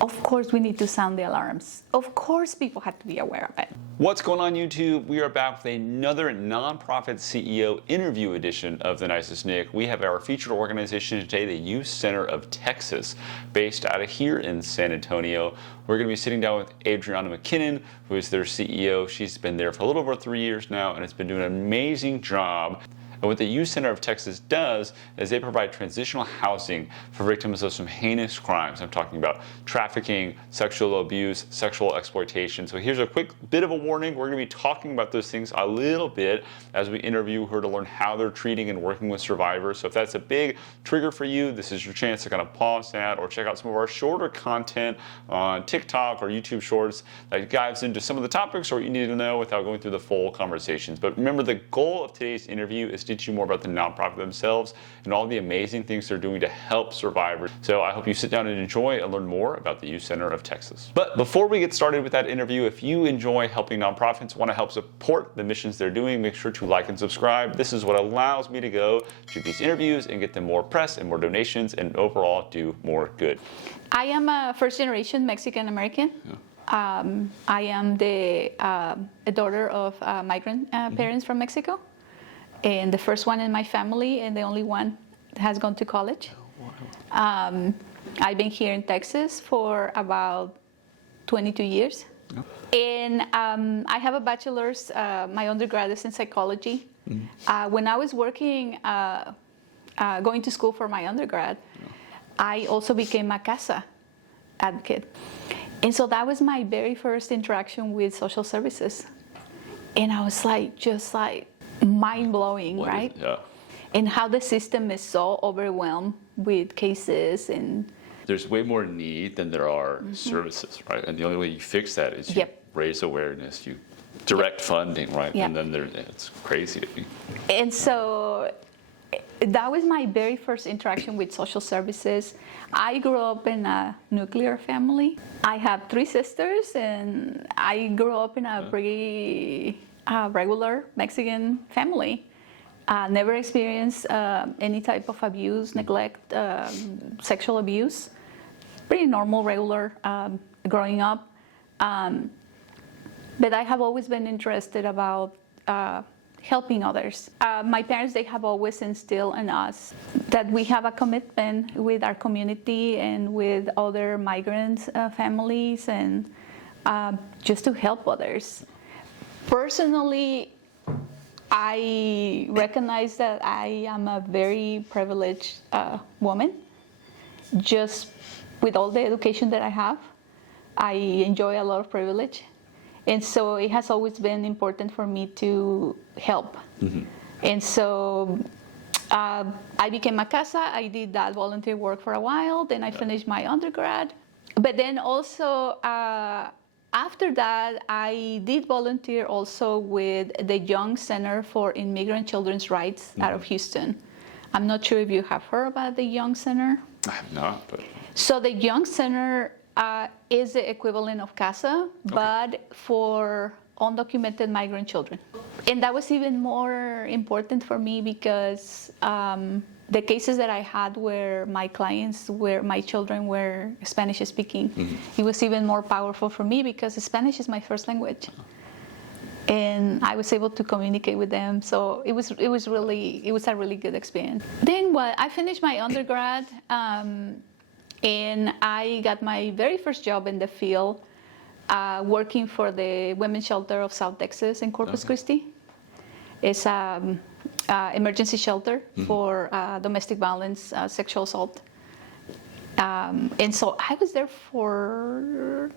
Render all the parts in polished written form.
Of course, we need to sound the alarms. Of course, people have to be aware of it. What's going on, YouTube? We are back with another nonprofit CEO interview edition of The Nicest Nick. We have our featured organization today, the Youth Center of Texas, based out of here in San Antonio. We're going to be sitting down with Adriana McKinnon, who is their CEO. She's been there for a little over 3 years now and has been doing an amazing job. And what the Youth Center of Texas does is they provide transitional housing for victims of some heinous crimes. I'm talking about trafficking, sexual abuse, sexual exploitation. So here's a quick bit of a warning. We're going to be talking about those things a little bit as we interview her to learn how they're treating and working with survivors. So if that's a big trigger for you, this is your chance to kind of pause that or check out some of our shorter content on TikTok or YouTube Shorts that dives into some of the topics or what you need to know without going through the full conversations. But remember, the goal of today's interview is to teach you more about the nonprofit themselves and all the amazing things they're doing to help survivors. So I hope you sit down and enjoy and learn more about the Youth Center of Texas. But before we get started with that interview, if you enjoy helping nonprofits, want to help support the missions they're doing, make sure to like and subscribe. This is what allows me to go to these interviews and get them more press and more donations and overall do more good. I am a first-generation Mexican American. Yeah. I am a daughter of migrant parents from Mexico. And the first one in my family and the only one has gone to college. I've been here in Texas for about 22 years. And I have a bachelor's, my undergrad is in psychology. When I was working, going to school for my undergrad, I also became a CASA advocate. And so that was my very first interaction with social services. And I was just mind-blowing, right? Yeah. And how the system is so overwhelmed with cases, and there's way more need than there are services, right? And the only way you fix that is you raise awareness, you direct funding, right? And then it's crazy to me. And so that was my very first interaction with social services. I grew up in a nuclear family. I have 3 sisters, and I grew up in a pretty regular Mexican family. Never experienced any type of abuse, neglect, sexual abuse. Pretty normal, regular growing up. But I have always been interested about helping others. My parents, they have always instilled in us that we have a commitment with our community and with other migrant families, and just to help others. Personally, I recognize that I am a very privileged woman. Just with all the education that I have, I enjoy a lot of privilege. And so it has always been important for me to help. And so I became a CASA. I did that volunteer work for a while. Then I finished my undergrad. But then also, after that, I did volunteer also with the Young Center for Immigrant Children's Rights out of Houston. I'm not sure if you have heard about the Young Center. I have not. But So the Young Center is the equivalent of CASA, but for undocumented migrant children. And that was even more important for me because the cases that I had where my children were Spanish speaking, it was even more powerful for me because Spanish is my first language. And I was able to communicate with them. So it was a really good experience. Then I finished my undergrad, and I got my very first job in the field working for the Women's Shelter of South Texas in Corpus Christi. It's an emergency shelter for domestic violence, sexual assault. And so I was there for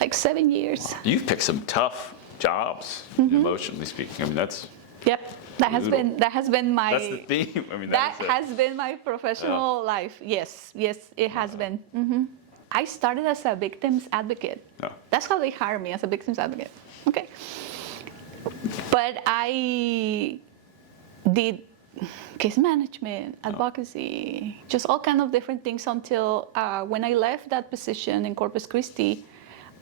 like 7 years. You've picked some tough jobs, emotionally speaking. I mean, that's that has been my that's the theme. I mean, that has been my professional life. Yes, it has been. I started as a victims advocate. That's how they hired me, as a victims advocate. Okay, but I did case management, advocacy, just all kind of different things until when I left that position in Corpus Christi,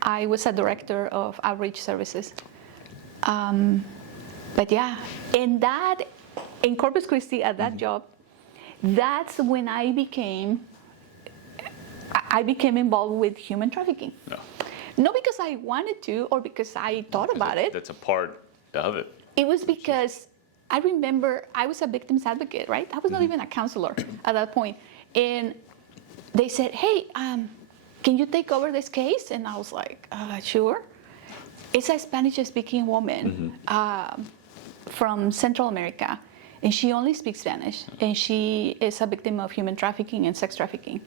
I was a director of outreach services. But yeah, and that in Corpus Christi at that job, that's when I became I became involved with human trafficking. No. Not because I wanted to or because I thought about it. That's a part of it. It was because I remember I was a victim's advocate, right? I was not even a counselor at that point. And they said, hey, can you take over this case? And I was like, sure. It's a Spanish-speaking woman from Central America, and she only speaks Spanish, and she is a victim of human trafficking and sex trafficking.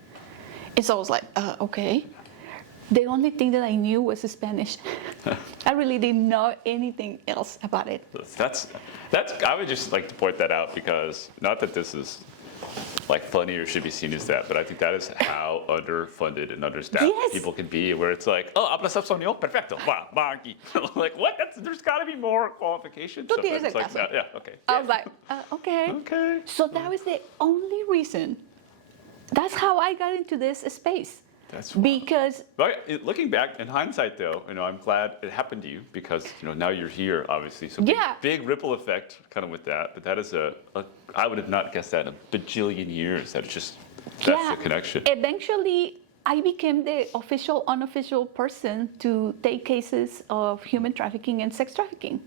And so I was like, okay. The only thing that I knew was Spanish. I really didn't know anything else about it. That's. I would just like to point that out because not that this is like funny or should be seen as that, but I think that is how underfunded and understaffed people can be. Where it's like, oh, hablas español, perfecto, va aquí. Like what? There's got to be more qualifications. Tú tienes el like, caso. yeah, okay. I was like, okay. Okay. So that was the only reason. That's how I got into this space. That's because looking back in hindsight, though, I'm glad it happened to you because now you're here, obviously. So big ripple effect, kind of with that. But that is I would have not guessed that in a bajillion years. That's the connection. Eventually, I became the unofficial person to take cases of human trafficking and sex trafficking,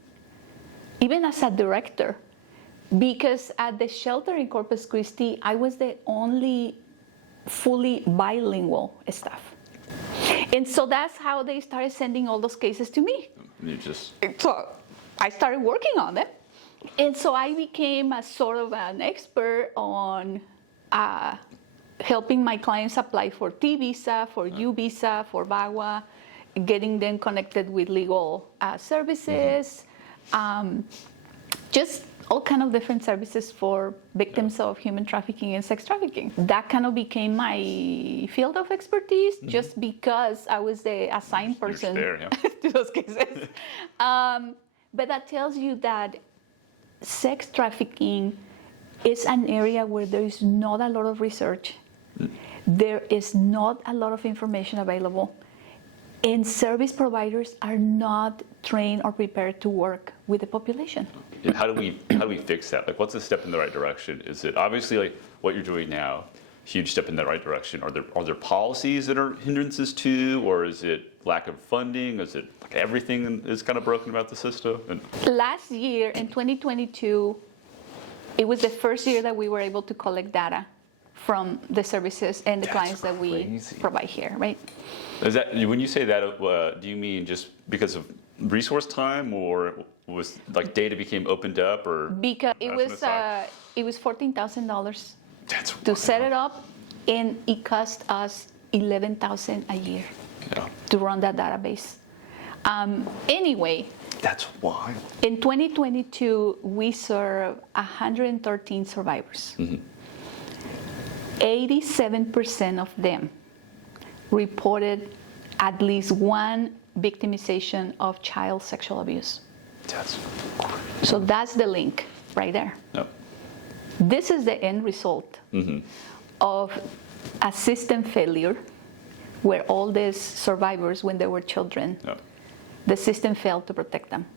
even as a director, because at the shelter in Corpus Christi, I was the only fully bilingual staff. And so that's how they started sending all those cases to me. So I started working on them. And so I became a sort of an expert on helping my clients apply for T visa, for U visa, for VAWA, getting them connected with legal services, just all kind of different services for victims of human trafficking and sex trafficking. That kind of became my field of expertise just because I was the assigned person to those cases. But that tells you that sex trafficking is an area where there is not a lot of research. There is not a lot of information available. And service providers are not trained or prepared to work with the population. And how do we fix that? Like, what's a step in the right direction? Is it obviously like what you're doing now, huge step in the right direction? Are there policies that are hindrances to, or is it lack of funding? Is it like everything is kind of broken about the system? Last year in 2022, it was the first year that we were able to collect data from the services and the clients that we provide here, right? Is that when you say that? Do you mean just because of resource time, or was like data became opened up, or because it was $14,000 to set it up, and it cost us $11,000 a year to run that database. Anyway, that's why in 2022 we served 113 survivors. 87% of them reported at least one victimization of child sexual abuse. So that's the link right there. Yep. This is the end result of a system failure where all these survivors, when they were children, the system failed to protect them.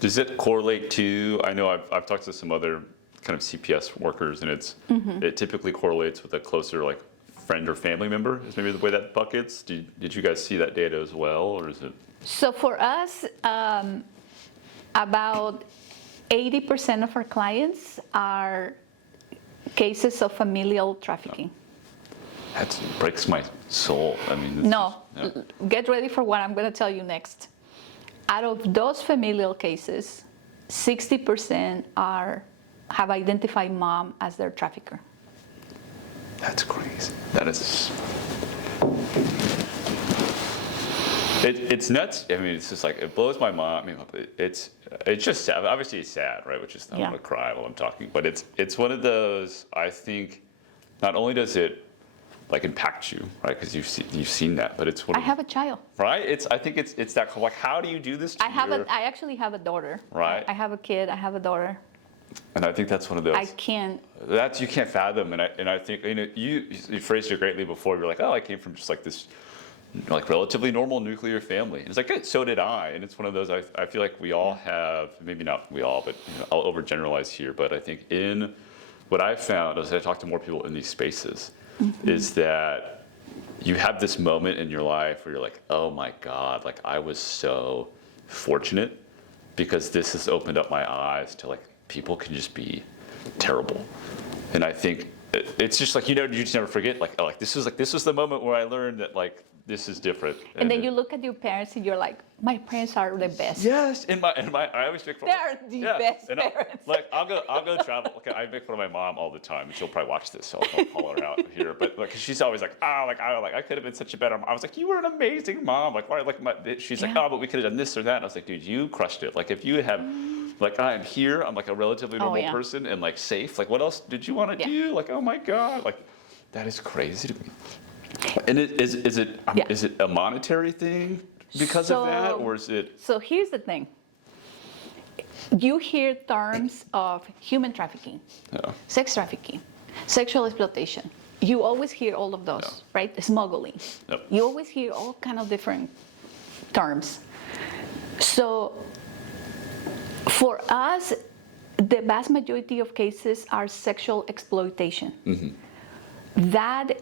Does it correlate to, I know I've talked to some other kind of CPS workers, and it typically correlates with a closer like friend or family member is maybe the way that buckets. Did you guys see that data as well, or is it? So for us, about 80% of our clients are cases of familial trafficking. That breaks my soul. I mean, get ready for what I'm going to tell you next. Out of those familial cases, 60% have identified mom as their trafficker. That's crazy. That is. It's nuts. I mean, it's just like it blows my mind. I mean, it's just sad. Obviously, it's sad, right? Which is I want to cry while I'm talking, but it's one of those. I think not only does it like impact you, right? Because you've seen that, but it's one. I have a child. Right. I think it's that like how do you do this? I actually have a daughter. Right. I have a kid. I have a daughter. And I think that's one of those. You can't fathom, and I think you phrased it greatly before. You're like, oh, I came from just like this, like relatively normal nuclear family. And it's like, good, so did I. And it's one of those. I feel like we all have, maybe not we all, but I'll overgeneralize here. But I think in what I've found as I talk to more people in these spaces, is that you have this moment in your life where you're like, oh my God, like I was so fortunate because this has opened up my eyes to like people can just be terrible. And I think it's just like, you just never forget, like, oh, like this was the moment where I learned that like this is different. And then you look at your parents and you're like, my parents are the best. Yes, I always make fun. They're the best parents. I'll go travel. Okay, I make fun of my mom all the time, and she'll probably watch this, so I'll call her out here. But like, she's always like, I could have been such a better mom. I was like, you were an amazing mom. Like, why? Like, she's like, but we could have done this or that. And I was like, dude, you crushed it. Like, if you have, like, I am here. I'm like a relatively normal person and like safe. Like, what else did you want to do? Like, oh my God, like, that is crazy to me. And is it a monetary thing because of that, or is it? So here's the thing. You hear terms of human trafficking, sex trafficking, sexual exploitation. You always hear all of those, right? Smuggling. Yep. You always hear all kind of different terms. So for us, the vast majority of cases are sexual exploitation. Mm-hmm. That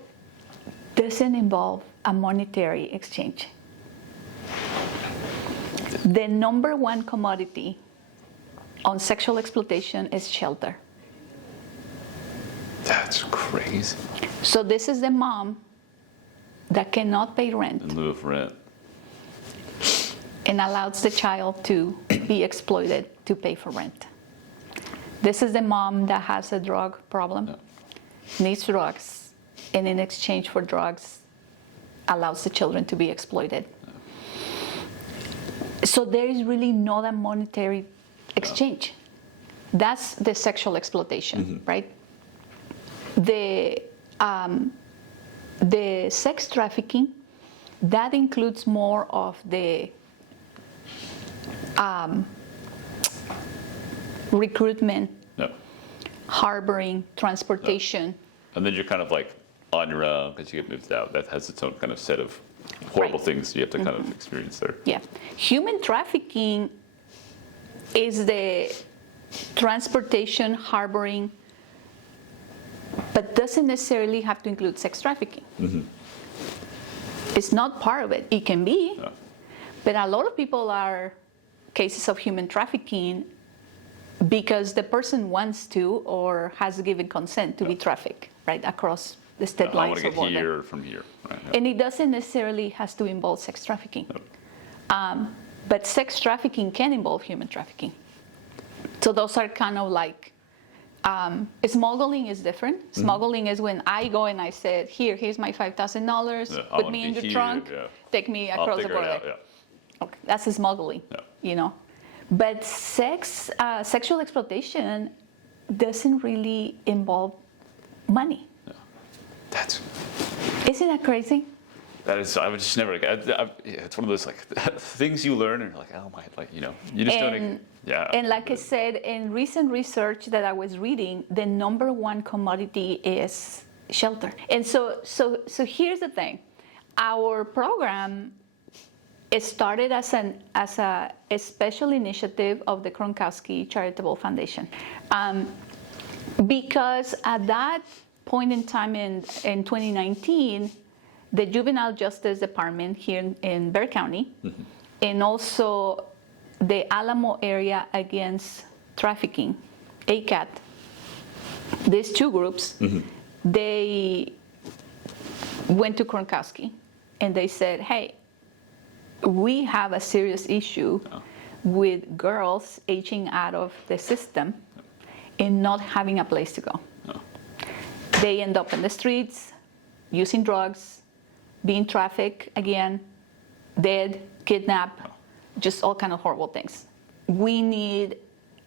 doesn't involve a monetary exchange. The number one commodity on sexual exploitation is shelter. That's crazy. So this is the mom that cannot pay rent. In lieu of rent. And allows the child to be exploited to pay for rent. This is the mom that has a drug problem, needs drugs, and in exchange for drugs, allows the children to be exploited. So there is really not a monetary exchange. That's the sexual exploitation, right? The sex trafficking, that includes more of the recruitment, harboring, transportation. And then you're kind of like on your own because you get moved out. That has its own kind of set of horrible things you have to kind of experience there. Yeah. Human trafficking is the transportation, harboring, but doesn't necessarily have to include sex trafficking. Mm-hmm. It's not part of it. It can be, but a lot of people are cases of human trafficking because the person wants to or has given consent to be trafficked, right, across the state lines or border. I want to get here from here. Right, And it doesn't necessarily has to involve sex trafficking. But sex trafficking can involve human trafficking. So those are kind of like, smuggling is different. Mm-hmm. Smuggling is when I go and I said, here's my $5,000, put me in your trunk, take me across the border. Okay, that's smuggling, But sexual exploitation doesn't really involve money. Isn't that crazy? That is, I would just never. It's one of those like things you learn and you're like, oh my, like you just don't. Yeah. And like I said, in recent research that I was reading, the number one commodity is shelter. And so here's the thing, our program. It started as a special initiative of the Kronkowski Charitable Foundation, because at that point in time in 2019, the Juvenile Justice Department here in Bexar County, and also the Alamo Area Against Trafficking, ACAT, these two groups, they went to Kronkowski and they said, hey, we have a serious issue with girls aging out of the system and not having a place to go. They end up in the streets, using drugs, being trafficked again, dead, kidnapped, just all kind of horrible things. We need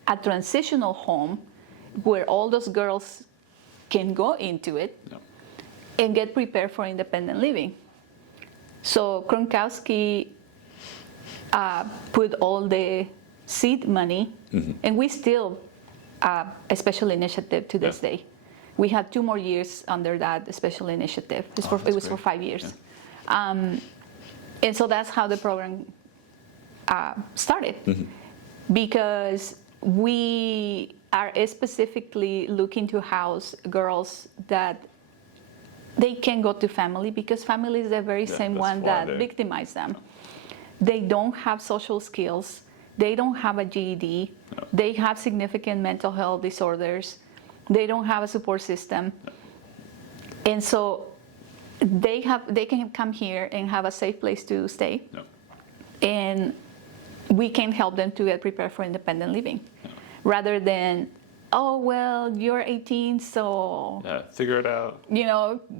a transitional home where all those girls can go into it and get prepared for independent living. So Kronkowski put all the seed money, and we still a special initiative to this day. We had 2 more years under that special initiative. It was for 5 years. And so that's how the program started. Because we are specifically looking to house girls that they can go to family because family is the very same one that victimize them. They don't have social skills. They don't have a GED. No. They have significant mental health disorders. They don't have a support system. No. And so they can come here and have a safe place to stay. No. And we can help them to get prepared for independent living. No. Rather than, oh, well, you're 18, so figure it out.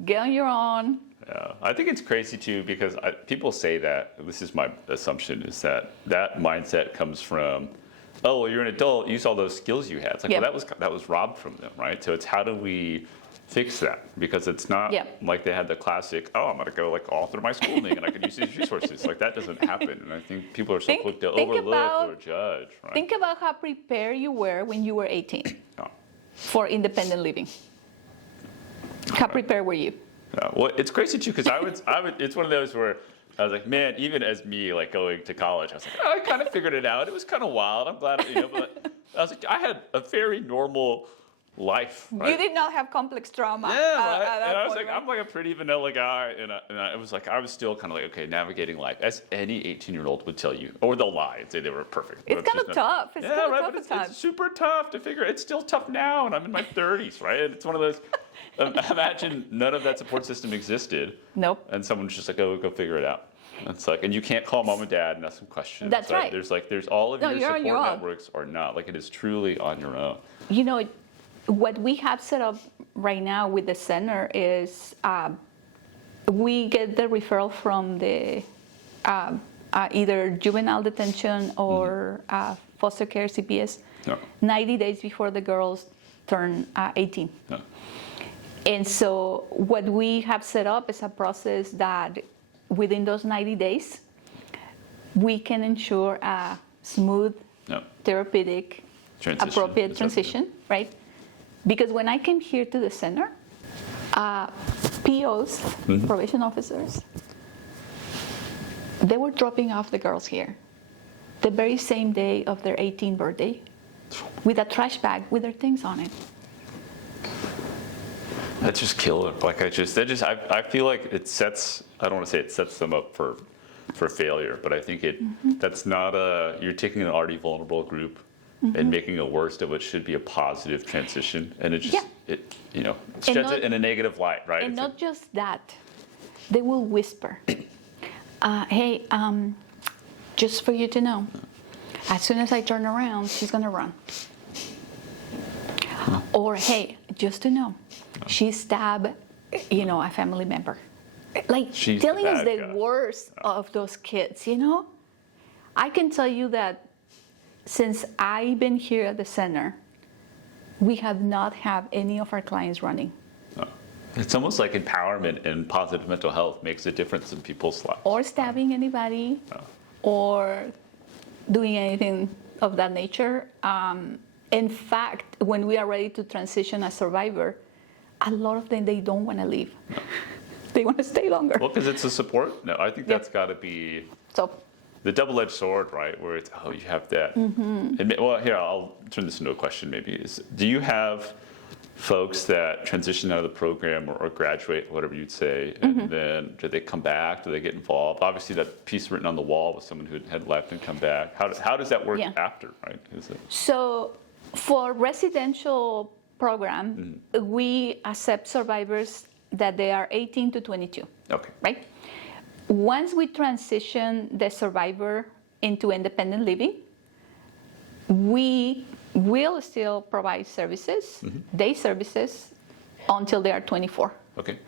Get on your own. Yeah, I think it's crazy too because people say that, this is my assumption, is that mindset comes from, oh, well, you're an adult, use all those skills you had. It's like, well, that was robbed from them, right? So it's how do we fix that? Because it's not like they had the classic, oh, I'm going to go all through my schooling and I could use these resources. Like that doesn't happen. And I think people are so quick to overlook or judge. Right? Think about how prepared you were when you were 18 for independent living. How prepared were you? Well, it's crazy too because I would. It's one of those where I was like, man, even as me, going to college, I was like, oh, I kind of figured it out. It was kind of wild. I'm glad, but I was like, I had a very normal life. Right? You did not have complex trauma. Yeah, right. And I was point, like, right? I'm a pretty vanilla guy, and I was like, I was still kind of okay, navigating life as any 18-year-old would tell you, or they'll lie and say they were perfect. It's kind of tough. It's kind of tough at times. It's super tough to figure. It's still tough now, and I'm in my 30s, right? And it's one of those. Imagine none of that support system existed. Nope. And someone's just like, oh, go figure it out. It's like, and you can't call mom and dad and ask them questions. That's right. There's all of your support your networks are not. It is truly on your own. What we have set up right now with the center is we get the referral from the either juvenile detention or foster care CPS 90 days before the girls turn 18. No. And so what we have set up is a process that within those 90 days, we can ensure a smooth, therapeutic, appropriate transition, right? Because when I came here to the center, POs, probation officers, they were dropping off the girls here the very same day of their 18th birthday with a trash bag with their things on it. That's just killer. I feel like it sets, I don't want to say it sets them up for failure, but I think that's not you're taking an already vulnerable group and making it worse to what should be a positive transition. And it just, sheds it in a negative light, right? And not just that, they will whisper, hey, just for you to know, as soon as I turn around, she's going to run. Or, hey, just to know, she stabbed, a family member. She's telling us the guy. worst of those kids, I can tell you that since I've been here at the center, we have not had any of our clients running. It's almost like empowerment and positive mental health makes a difference in people's lives. Or stabbing anybody, or doing anything of that nature. In fact, when we are ready to transition a survivor, a lot of them, they don't want to leave. They want to stay longer. Well, because it's a support. No, I think that's got to be the double-edged sword, right? Where it's, you have that. And, here, I'll turn this into a question maybe. Do you have folks that transition out of the program or graduate, whatever you'd say, and then do they come back? Do they get involved? Obviously, that piece written on the wall was someone who had left and come back. How does that work after, right? So for residential program, we accept survivors that they are 18 to 22. Okay. Right? Once we transition the survivor into independent living, we will still provide services, day services, until they are 24. Okay.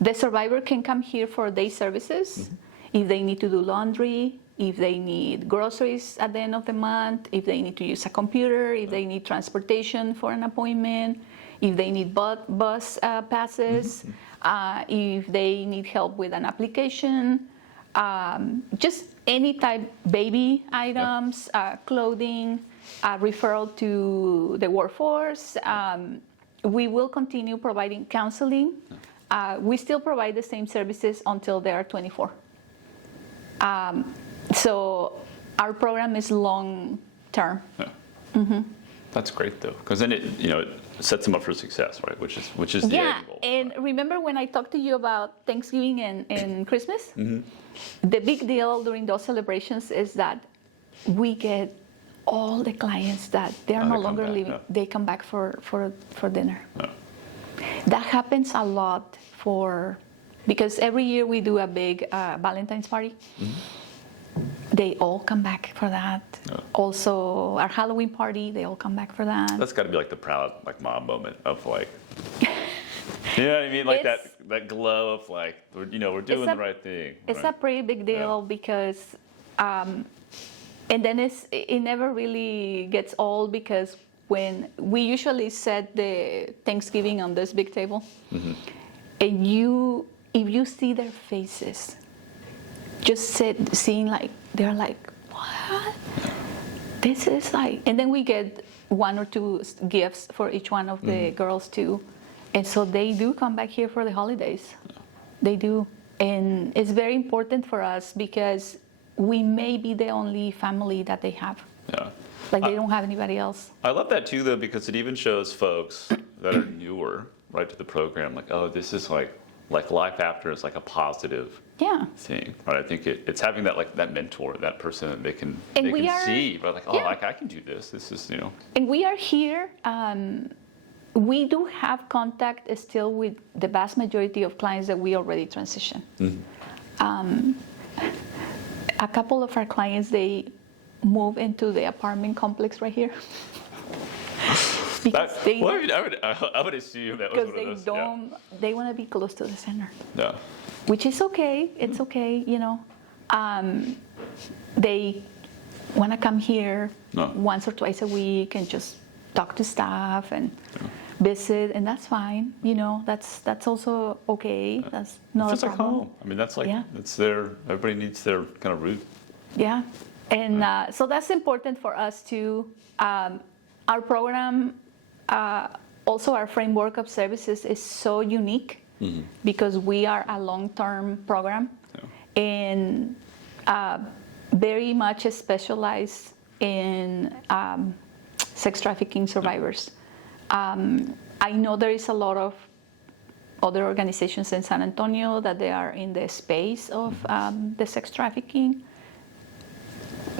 The survivor can come here for day services if they need to do laundry, if they need groceries at the end of the month, if they need to use a computer, if they need transportation for an appointment, if they need bus passes, if they need help with an application, just any type, baby items, clothing, referral to the workforce. We will continue providing counseling. We still provide the same services until they are 24. So our program is long term. Yeah. That's great though, because then sets them up for success, right? Which is the end goal. And remember when I talked to you about Thanksgiving and Christmas? The big deal during those celebrations is that we get all the clients that they are no longer living. They come back for dinner. That happens a lot because every year we do a big Valentine's party. They all come back for that. Also, our Halloween party, they all come back for that. That's got to be like the proud mom moment of like, you know what I mean? Like that glow of like, we're doing the right thing. It's a pretty big deal because, and then it never really gets old because when we usually set the Thanksgiving on this big table, and if you see their faces, just seeing like, they're like, what? This is like, and then we get 1 or 2 gifts for each one of the girls too. And so they do come back here for the holidays. They do. And it's very important for us because we may be the only family that they have. Yeah. Like they don't have anybody else. I love that too though, because it even shows folks that are newer, right, to the program, like, oh, this is like life after is like a positive thing, right? I think it's having that mentor, that person that they can see, but like, I can do this. This is, And we are here. We do have contact still with the vast majority of clients that we already transitioned. A couple of our clients, they move into the apartment complex right here. I would assume that was one of those. They want to be close to the center. Yeah. Which is okay. It's okay, They want to come here once or twice a week and just talk to staff and visit, and that's fine. That's also okay. That's not a problem. Like home. I mean, that's like that's everybody needs their kind of root. Yeah, and so that's important for us too. Our program, also our framework of services is so unique because we are a long-term program and very much specialized in sex trafficking survivors. I know there is a lot of other organizations in San Antonio that they are in the space of the sex trafficking,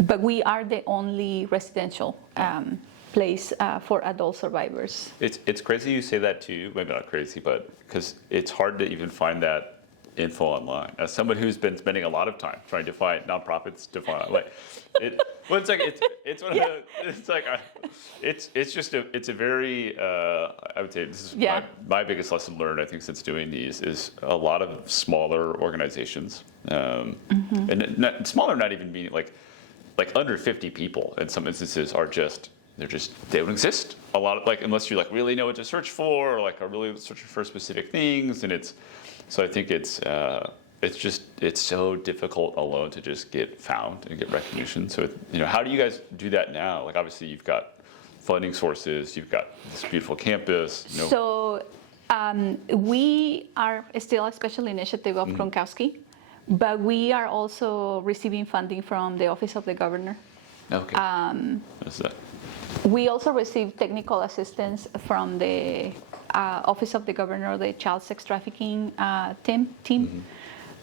but we are the only residential place for adult survivors. It's crazy you say that too. Maybe not crazy, but because it's hard to even find that info online. As someone who's been spending a lot of time trying to find nonprofits to find, it's a very I would say this is my biggest lesson learned, I think, since doing these is a lot of smaller organizations, and smaller not even meaning like under 50 people in some instances they don't exist a lot of, unless you really know what to search for or are really searching for specific things, and so I think it's so difficult alone to just get found and get recognition. So how do you guys do that now? Obviously you've got funding sources, you've got this beautiful campus. So we are still a special initiative of Gronkowski, but we are also receiving funding from the Office of the Governor. Okay. What's that? We also receive technical assistance from the Office of the Governor, the Child Sex Trafficking team.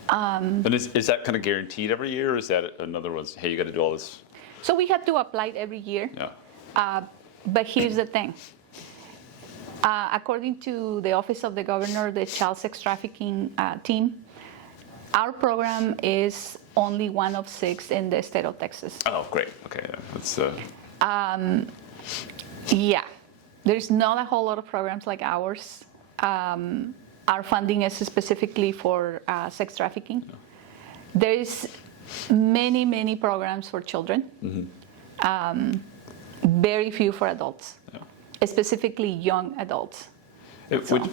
And is that kind of guaranteed every year, or is that another one? Hey, you got to do all this. So we have to apply it every year. Yeah. But here's the thing. According to the Office of the Governor, the Child Sex Trafficking team, our program is only one of 6 in the state of Texas. Oh, great. Okay, that's. There's not a whole lot of programs like ours. Our funding is specifically for sex trafficking. Yeah. There is many programs for children. Very few for adults, specifically young adults.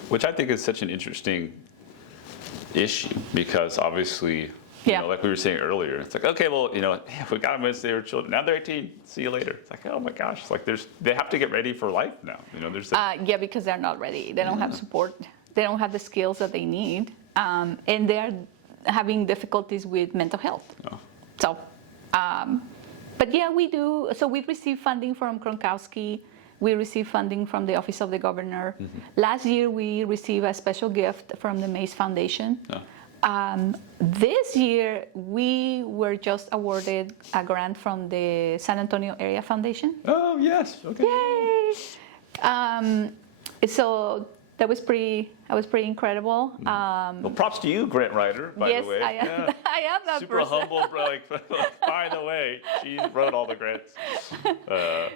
Which I think is such an interesting issue because obviously, like we were saying earlier, it's like, okay, well, if we got them as they were children, now they're 18, see you later. It's like, oh my gosh, they have to get ready for life now. Because they're not ready. They don't have support. They don't have the skills that they need, and they're having difficulties with mental health. Oh. So, but we do. So we receive funding from Gronkowski. we receive funding from the Office of the Governor. Last year, we received a special gift from the Mace Foundation. This year, we were just awarded a grant from the San Antonio Area Foundation. Oh, yes. Okay. Yay! So that was pretty incredible. Well, props to you, grant writer, by yes, the way. I am. Yeah. I am that Super person. humble, by the way, she wrote all the grants.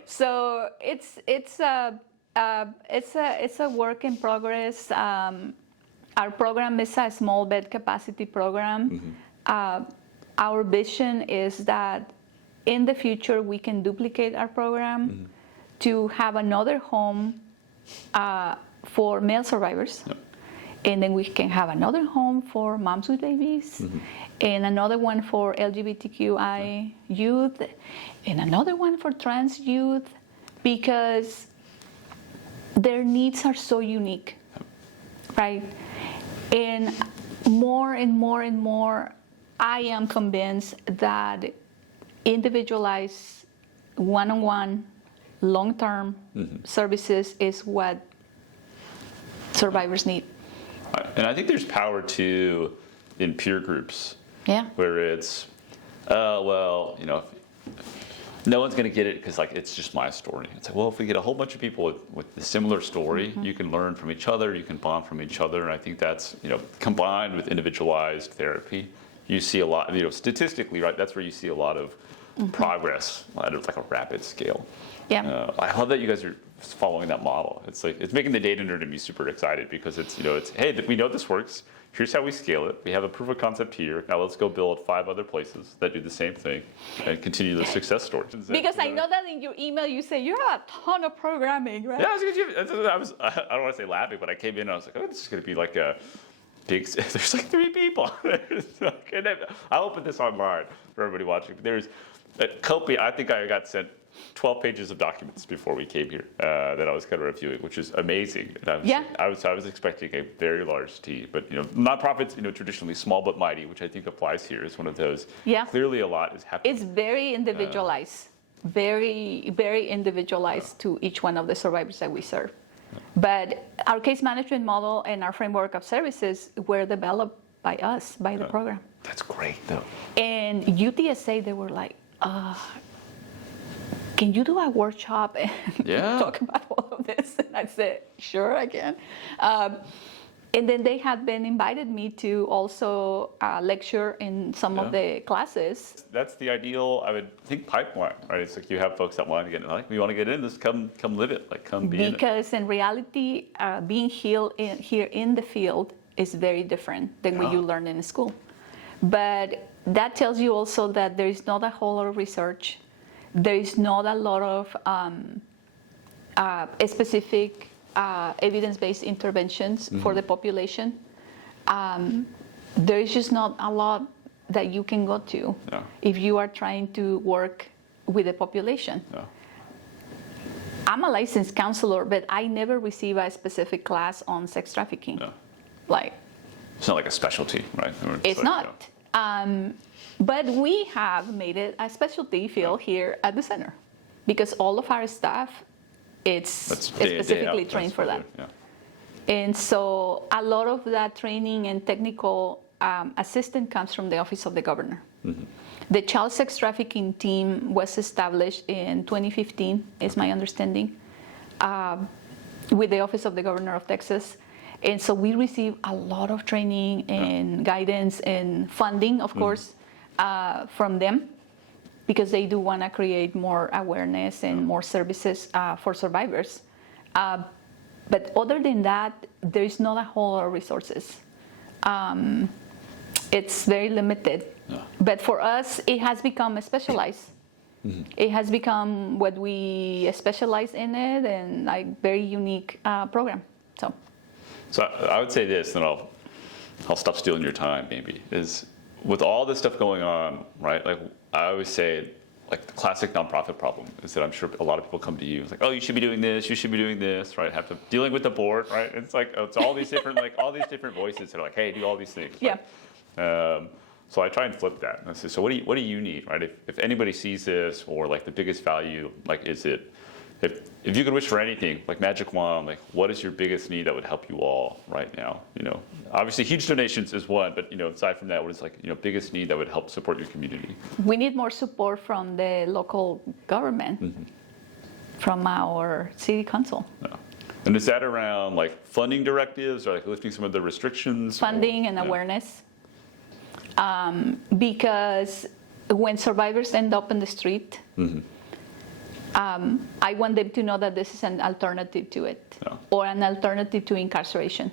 So it's a work in progress. Our program is a small bed capacity program. Our vision is that in the future we can duplicate our program to have another home for male survivors. And then we can have another home for moms with babies, and another one for LGBTQI youth, and another one for trans youth, because their needs are so unique, right? And more and more and more, I am convinced that individualized, one-on-one, long-term services is what survivors need. And I think there's power too in peer groups. Yeah. Where it's, well, no one's going to get it because it's just my story. It's like, well, if we get a whole bunch of people with a similar story, you can learn from each other, you can bond from each other. And I think that's, combined with individualized therapy, you see a lot, statistically, right? That's where you see a lot of progress at a rapid scale. Yeah. I love that you guys are following that model. It's making the data nerd to be super excited because it's hey, we know this works. Here's how we scale it. We have a proof of concept here. Now let's go build 5 other places that do the same thing and continue the success story. Because I know that in your email you say you have a ton of programming, right? Yeah, I don't want to say laughing, but I came in and I was like, oh, this is going to be like a big. There's 3 people. And I'll put this online for everybody watching. But there's a copy. I think I got sent 12 pages of documents before we came here that I was kind of reviewing, which is amazing. And I was expecting a very large team, but nonprofits, traditionally small but mighty, which I think applies here, is one of those. Yeah. Clearly, a lot is happening. It's very individualized, very, very individualized to each one of the survivors that we serve. But our case management model and our framework of services were developed by us, by the program. That's great, though. And UTSA, they were like, can you do a workshop and talk about all of this? And I said, sure, I can. And then they had been invited me to also lecture in some of the classes. That's the ideal, I would think, pipeline, right? It's like you have folks that want to get in, we want to get in this, come live it, come be in it. Because in reality, being healed here in the field is very different than what you learn in school. But that tells you also that there is not a whole lot of research. There is not a lot of specific evidence-based interventions for the population. There is just not a lot that you can go to if you are trying to work with the population. I'm a licensed counselor, but I never receive a specific class on sex trafficking. It's not like a specialty, right? It's not. But we have made it a specialty field here at the center because all of our staff is specifically trained for that. And so a lot of that training and technical assistance comes from the Office of the Governor. The child sex trafficking team was established in 2015, is my understanding, with the Office of the Governor of Texas. And so we receive a lot of training and guidance and funding, of course, from them, because they do want to create more awareness and more services for survivors. But other than that, there is not a whole lot of resources. It's very limited. But for us, it has become specialized. It has become what we specialize in it, and very unique program. So I would say this, and I'll stop stealing your time. Maybe is with all this stuff going on, right? I always say, the classic nonprofit problem is that I'm sure a lot of people come to you. It's like, oh, you should be doing this, you should be doing this, right? Dealing with the board, right? It's it's all these different all these different voices that are like, hey, do all these things. Right? So I try and flip that. And I say, so what do you need, right? If anybody sees this, or the biggest value, is it if you could wish for anything, like magic wand, like what is your biggest need that would help you all right now? Obviously huge donations is one, but aside from that, what is like biggest need that would help support your community? We need more support from the local government, from our city council. Yeah. And is that around like funding directives or like lifting some of the restrictions? Funding and awareness. Because when survivors end up in the street, I want them to know that this is an alternative to it, or an alternative to incarceration.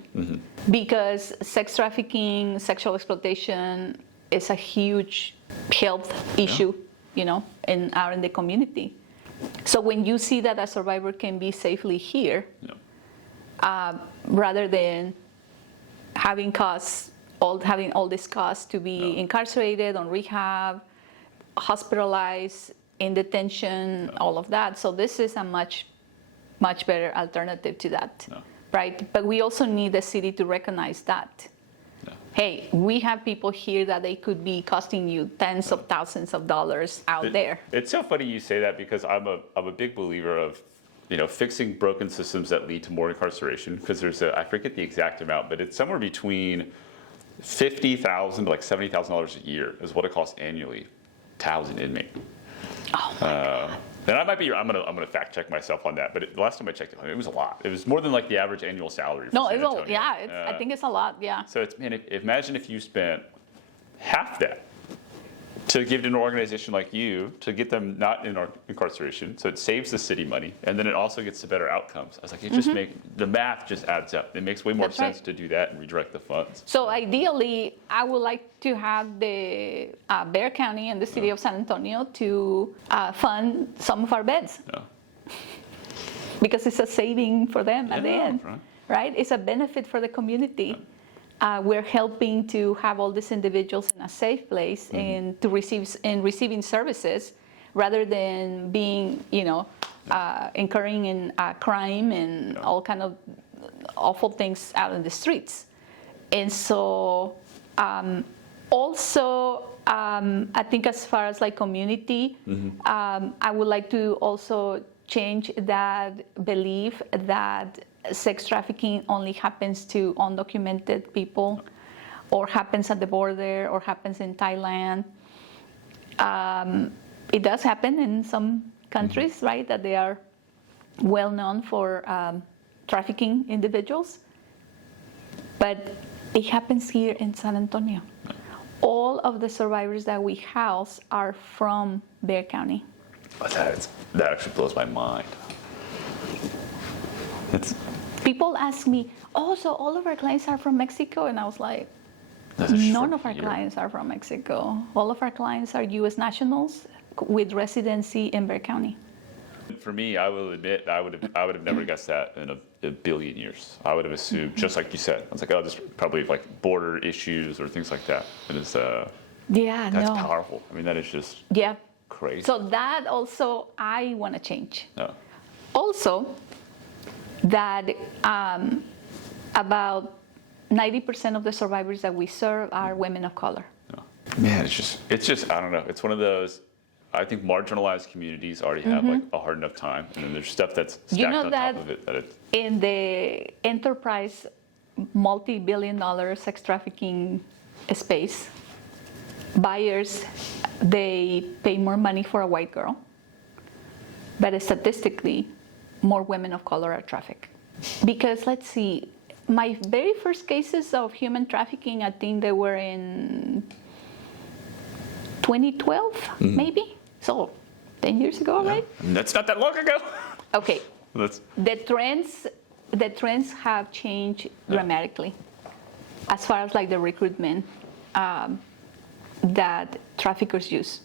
Because sex trafficking, sexual exploitation is a huge health issue, in the community. So when you see that a survivor can be safely here, rather than having all these costs to be incarcerated, on rehab, hospitalized, in detention, all of that. So this is a much better alternative to that, right? But we also need the city to recognize that. Hey, we have people here that they could be costing you tens of thousands of dollars out there. It's so funny you say that because I'm a big believer of fixing broken systems that lead to more incarceration, because there's I forget the exact amount, but it's somewhere between $50,000 to like $70,000 a year is what it costs annually to house an inmate. Oh my God. And I'm gonna fact check myself on that, but the last time I checked it was a lot. It was more than like the average annual salary. For San Antonio. I think it's a lot, yeah. So imagine if you spent half that to give to an organization like you to get them not in incarceration, so it saves the city money, and then it also gets to better outcomes. I was like, the math just adds up. It makes way more sense to do that and redirect the funds. So ideally, I would like to have the Bexar County and the city of San Antonio to fund some of our beds, because it's a saving for them at the end, right? It's a benefit for the community. We're helping to have all these individuals in a safe place and to receiving services, rather than being, incurring in crime and all kind of awful things out in the streets. And so, also, I think as far as like community, I would like to also change that belief that sex trafficking only happens to undocumented people, or happens at the border, or happens in Thailand. It does happen in some countries, right, that they are well known for trafficking individuals, but it happens here in San Antonio. All of the survivors that we house are from Bexar County. That actually blows my mind. People ask me, so all of our clients are from Mexico? And I was like, none of our clients are from Mexico. All of our clients are U.S. nationals with residency in Bexar County. For me, I will admit, I would have never guessed that in a billion years. I would have assumed, just like you said, I was like, this probably like border issues or things like that. It is, that's powerful. I mean, that is just crazy. So that also, I want to change. No. Also, that about 90% of the survivors that we serve are women of color. No. Man, it's just, I don't know. It's one of those, I think marginalized communities already have like a hard enough time, and then there's stuff that's stacked on top of it. In the enterprise, multi-billion-dollar sex trafficking space, buyers, they pay more money for a white girl, but statistically, more women of color are trafficked. Because let's see, my very first cases of human trafficking, I think they were in 2012, maybe? So 10 years ago, right? That's not that long ago. Okay. The trends have changed dramatically as far as like the recruitment that traffickers use.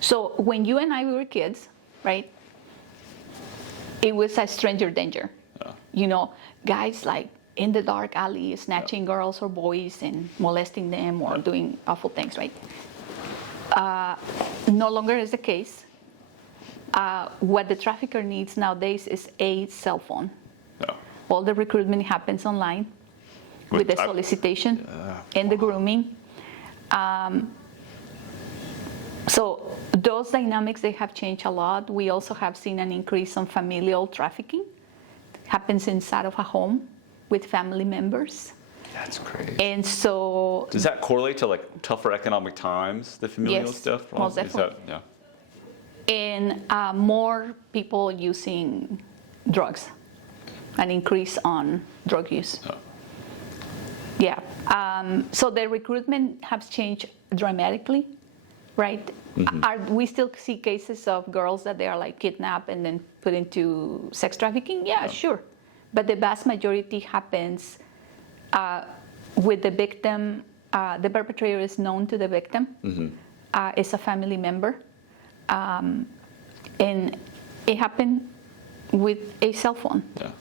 So when you and I were kids, right? It was a stranger danger. Guys like in the dark alley snatching girls or boys and molesting them or doing awful things, right? No longer is the case. What the trafficker needs nowadays is a cell phone. All the recruitment happens online with the solicitation and the grooming. So those dynamics, they have changed a lot. We also have seen an increase on familial trafficking. It happens inside of a home with family members. That's crazy. And so... Does that correlate to like tougher economic times, the familial Yes, stuff? most definitely. Yeah. And more people using drugs, an increase on drug use. Oh. Yeah. So the recruitment has changed dramatically, right? We still see cases of girls that they are like kidnapped and then put into sex trafficking? Yeah, sure. But the vast majority happens with the victim. The perpetrator is known to the victim. It's a family member. And it happened with a cell phone. Yeah.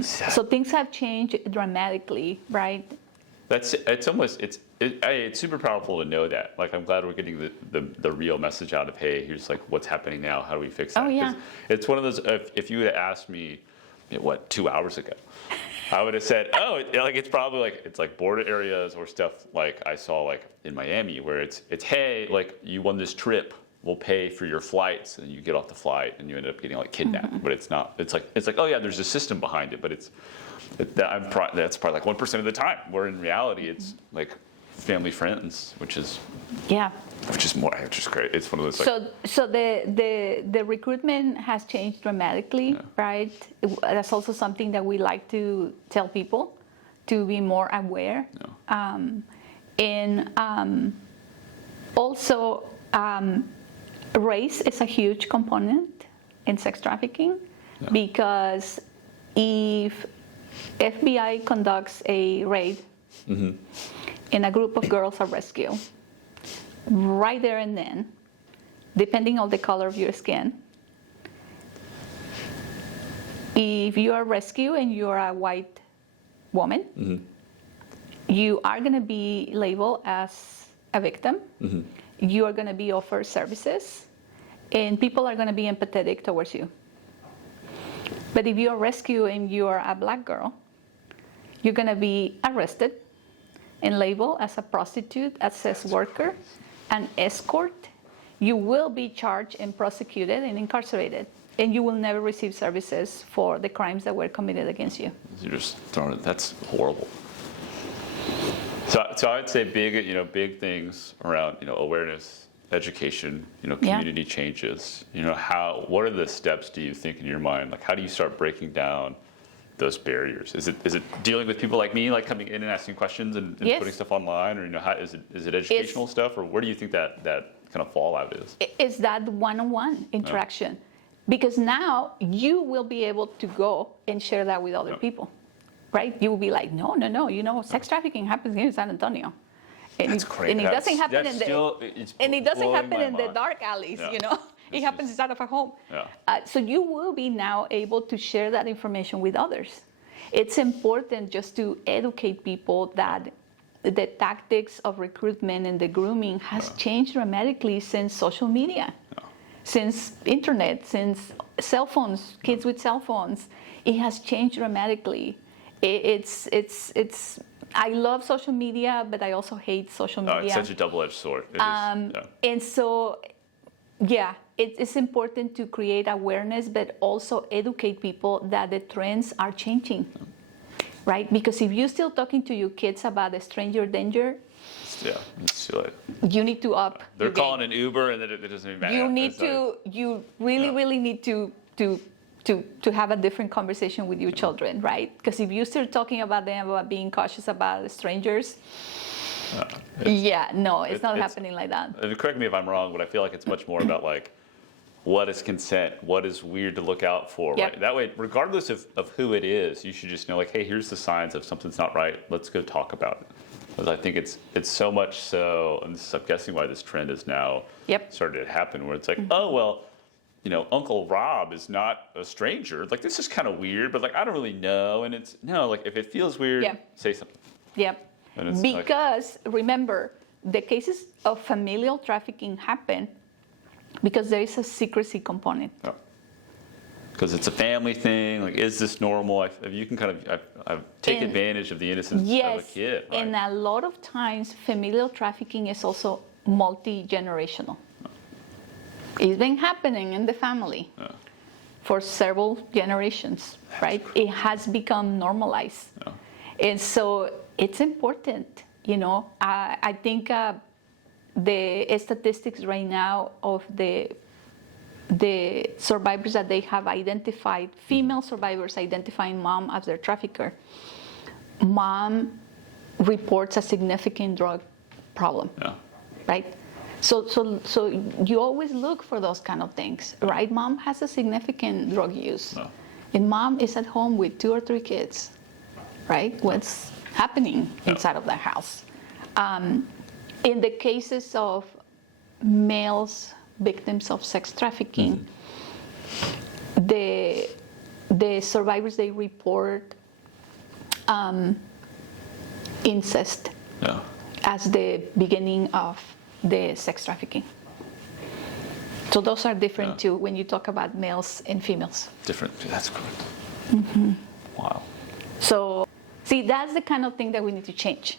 So things have changed dramatically, right? It's super powerful to know that. Like, I'm glad we're getting the real message out of, hey, here's like what's happening now. How do we fix that? Oh, yeah. 'Cause it's one of those, if you had asked me, 2 hours ago, I would have said, it's probably like, it's like border areas or stuff like I saw like in Miami where it's hey, like you won this trip, we'll pay for your flights, and you get off the flight and you end up getting like kidnapped. But it's not, it's like, oh yeah, there's a system behind it, but that's probably like 1% of the time, where in reality it's like family friends, which is great. It's one of those like, So the recruitment has changed dramatically, right? That's also something that we like to tell people to be more aware. Also race is a huge component in sex trafficking, because if FBI conducts a raid and a group of girls are rescued, right there and then, depending on the color of your skin, if you are rescued and you are a white woman, you are going to be labeled as a victim. You are going to be offered services, and people are going to be empathetic towards you. But if you are rescued and you are a black girl, you're going to be arrested and labeled as a prostitute, a sex worker, an escort. You will be charged and prosecuted and incarcerated, and you will never receive services for the crimes that were committed against you. You're just throwing it. That's horrible. So I would say big things around, awareness, education, community changes. What are the steps, do you think, in your mind? Like, how do you start breaking down those barriers? Is it dealing with people like me, like coming in and asking questions and putting stuff online, or how is it educational stuff, or where do you think that kind of fallout is? Is that one-on-one interaction? Because now you will be able to go and share that with other people. Right? You will be like, no, sex trafficking happens here in San Antonio. And That's crazy. And it doesn't happen in the mind. dark alleys, It happens inside of a home. Yeah. So you will be now able to share that information with others. It's important just to educate people that the tactics of recruitment and the grooming has changed dramatically since social media, since internet, since cell phones, kids with cell phones. It has changed dramatically. I love social media, but I also hate social media. It's such a double-edged sword. And so, it's important to create awareness, but also educate people that the trends are changing, right? Because if you're still talking to your kids about the stranger danger, it's too late. You need to up. They're calling an Uber, and it doesn't even matter. You really need to have a different conversation with your children, right? Because if you start talking about them about being cautious about strangers, it's not happening like that. And correct me if I'm wrong, but I feel like it's much more about like, what is consent? What is weird to look out for? Yep. Right? That way, regardless of who it is, you should just know like, hey, here's the signs of something's not right. Let's go talk about it. Because I think it's so much so, and this is, I'm guessing why this trend is now started to happen, where it's like, oh well, Uncle Rob is not a stranger. Like, this is kind of weird, but like, I don't really know. And it's, like, if it feels weird, say something. Yep. Because remember, the cases of familial trafficking happen because there is a secrecy component. Because it's a family thing. Like, is this normal? If you can kind of take advantage of the innocence of a kid. Right? And a lot of times, familial trafficking is also multi-generational. It's been happening in the family for several generations, right? It has become normalized. And so it's important, you know. I think the statistics right now of the survivors that they have identified, female survivors identifying mom as their trafficker, mom reports a significant drug problem, right? So you always look for those kind of things, right? Mom has a significant drug use, and mom is at home with 2 or 3 kids, right? What's happening inside of the house? In the cases of males victims of sex trafficking, the survivors, they report incest as the beginning of the sex trafficking. So those are different too when you talk about males and females. Different, that's correct. Wow. So, see, that's the kind of thing that we need to change.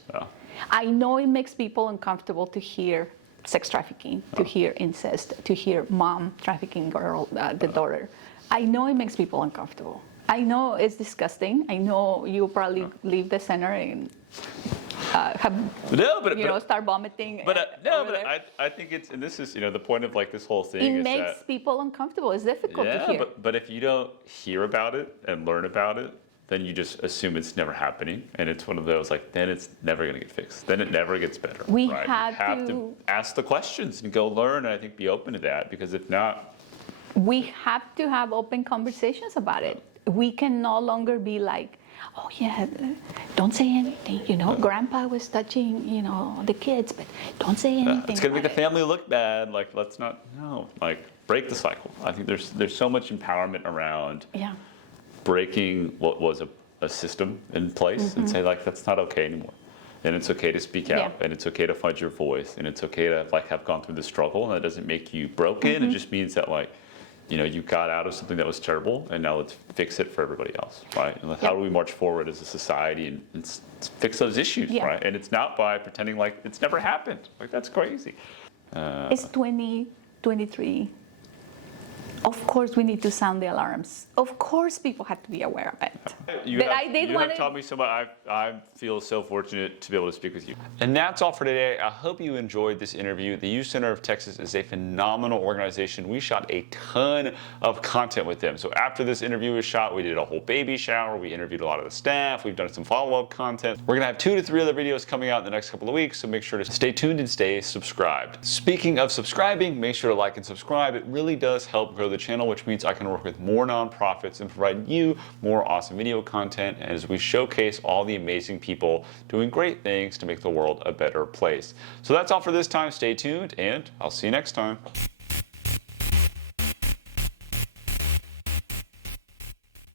I know it makes people uncomfortable to hear sex trafficking, to hear incest, to hear mom trafficking girl, the daughter. I know it makes people uncomfortable. I know it's disgusting. I know you probably leave the center and start vomiting. I think it's, and this is, the point of like this whole thing it is makes people uncomfortable. It's difficult to hear. But if you don't hear about it and learn about it, then you just assume it's never happening, and it's one of those like, then it's never going to get fixed. Then it never gets better. We right? have to ask the questions and go learn, and I think be open to that, because if not, we have to have open conversations about it. We can no longer be like, oh yeah, don't say anything. Grandpa was touching, the kids, but don't say anything. It's going to make the family look bad. Like, let's not. No, like break the cycle. I think there's so much empowerment around. Breaking what was a system in place and say like that's not okay anymore, and it's okay to speak out, and it's okay to find your voice, and it's okay to like have gone through the struggle, and that doesn't make you broken. It just means that like you got out of something that was terrible, and now let's fix it for everybody else, right? And how do we march forward as a society and fix those issues, right? And it's not by pretending like it's never happened. Like that's crazy. It's 2023. Of course, we need to sound the alarms. Of course, people have to be aware of it. You have taught me so much. I feel so fortunate to be able to speak with you. And that's all for today. I hope you enjoyed this interview. The Youth Center of Texas is a phenomenal organization. We shot a ton of content with them. So after this interview was shot, we did a whole baby shower. We interviewed a lot of the staff. We've done some follow-up content. We're going to have 2 to 3 other videos coming out in the next couple of weeks, so make sure to stay tuned and stay subscribed. Speaking of subscribing, make sure to like and subscribe. It really does help grow the channel, which means I can work with more nonprofits and provide you more awesome video content as we showcase all the amazing people doing great things to make the world a better place. So that's all for this time. Stay tuned, and I'll see you next time.